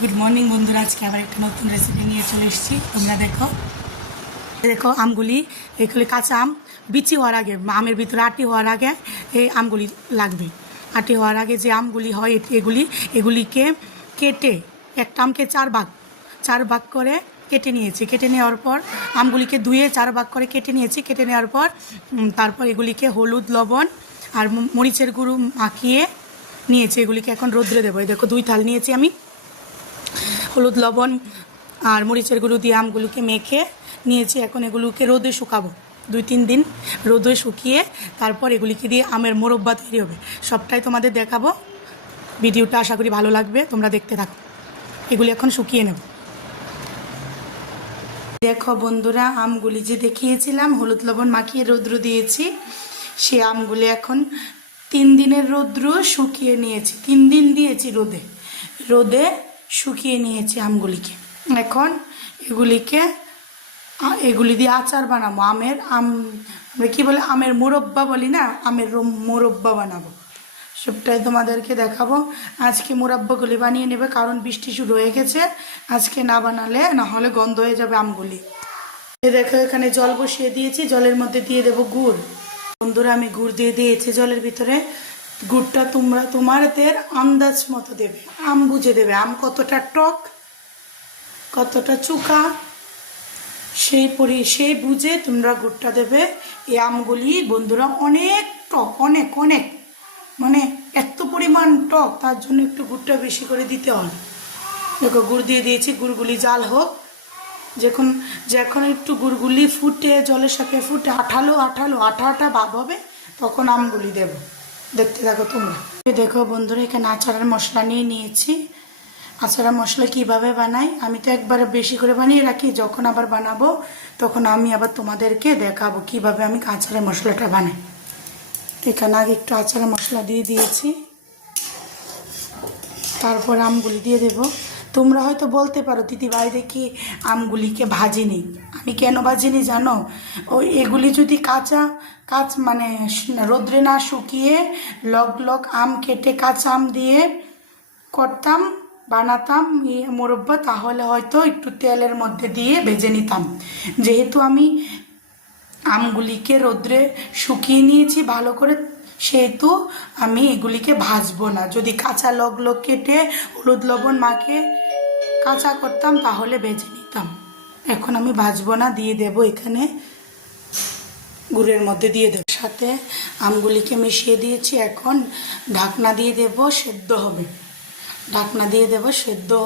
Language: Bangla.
গুড মর্নিং বন্ধুরা, আজকে আবার একটা নতুন রেসিপি নিয়ে চলে এসেছি। তোমরা দেখো দেখো আমগুলি, এগুলি কাঁচা আম বিচি হওয়ার আগে, আমের ভিতরে আটি হওয়ার আগে এই আমগুলি লাগবে। আটি হওয়ার আগে যে আমগুলি হয় এগুলিকে কেটে, একটা আমকে চার ভাগ করে কেটে নিয়েছি। কেটে নেওয়ার পর আমগুলিকে ধুয়ে 4 ভাগ করে কেটে নিয়েছি। কেটে নেওয়ার পর তারপর এগুলিকে হলুদ, লবণ আর মরিচের গুঁড়ো মাখিয়ে নিয়েছি। এগুলিকে এখন রোদ্রে দেবো। এই দেখো 2 থাল নিয়েছি আমি। হলুদ, লবণ আর মরিচের গুঁড়ো দিয়ে আমগুলোকে মেখে নিয়েছি। এখন এগুলোকে রোদে শুকাবো 2-3 দিন। রোদে শুকিয়ে তারপর এগুলিকে দিয়ে আমের মোরব্বা তৈরি হবে। সবটাই তোমাদের দেখাবো। ভিডিওটা আশা করি ভালো লাগবে, তোমরা দেখতে থাকো। এগুলি এখন শুকিয়ে নেব। দেখো বন্ধুরা, আমগুলি যে দেখিয়েছিলাম হলুদ লবণ মাখিয়ে রৌদ্র দিয়েছি, সে আমগুলি এখন 3 দিনের রৌদ্র শুকিয়ে নিয়েছি। 3 দিন দিয়েছি রোদে শুকিয়ে নিয়েছি আমগুলিকে। এখন এগুলি দিয়ে আচার বানাবো। আমরা কী বলে, আমের মোরব্বা বলি না, আমের মোরব্বা বানাবো। সবটাই তোমাদেরকে দেখাবো। আজকে মোরব্বাগুলি বানিয়ে নেবে, কারণ বৃষ্টি শুরু হয়ে গেছে। আজকে না বানালে না হলে গন্ধ হয়ে যাবে আমগুলি। দেখো এখানে জল বসিয়ে দিয়েছি, জলের মধ্যে দিয়ে দেবো গুড়। বন্ধুরা, আমি গুড় দিয়ে দিয়েছি জলের ভিতরে। গুড়টা তোমাদের আন্দাজ মতো দেবে, আম বুঝে দেবে, আম কতটা টক কতটা চুকা সেই বুঝে তোমরা গুড়টা দেবে। এই আমগুলি বন্ধুরা অনেক টক, অনেক অনেক, মানে এত পরিমাণ টক, তার জন্য একটু গুড়টা বেশি করে দিতে হয়। দেখো গুড় দিয়ে দিয়েছি, গুড়গুলি জাল হোক। যখন একটু গুড়গুলি ফুটে, জলের সাথে ফুটে আঠা আঠা ভাব হবে, তখন আমগুলি দেব। দেখতে থাকো তোমরা। দেখো বন্ধুরা, এখানে আচারের মশলা নিয়ে নিয়েছি। আচারের মশলা কিভাবে বানাই, আমি তো একবারে বেশি করে বানিয়ে রাখি, যখন আবার বানাবো তখন আমি আবার তোমাদেরকে দেখাবো কিভাবে আমি আচারের মশলাটা বানাই। এখানে আগে একটু আচারের মশলা দিয়ে দিয়েছি, তারপর আমগুলি দিয়ে দেব। তোমরা হয়তো বলতে পারো, দিদি ভাই দেখি আমগুলিকে ভাজিনি। আমি কেন ভাজিনি জানো? এগুলি যদি মানে রোদ্রে না শুকিয়ে লগ আম কেটে কাঁচা আম দিয়ে বানাতাম মোরব্বা, তাহলে হয়তো একটু তেলের মধ্যে দিয়ে ভেজে নিতাম। যেহেতু আমি আমগুলিকে রোদ্রে শুকিয়ে নিয়েছি ভালো করে, সেহেতু আমি এগুলিকে ভাজবো না। যদি কাঁচা লগ কেটে হলুদ লবণ মাখে কাঁচা করতাম তাহলে ভেজে নিতাম। এখন আমি ভাজবো না, দিয়ে দেব এখানে গুড়ের মধ্যে দিয়ে দেব। সাথে আমগুলিকে মিশিয়ে দিয়েছি। এখন ঢাকনা দিয়ে দেব, সেদ্ধ হবে। ঢাকনা দিয়ে দেব, সেদ্ধ হবে।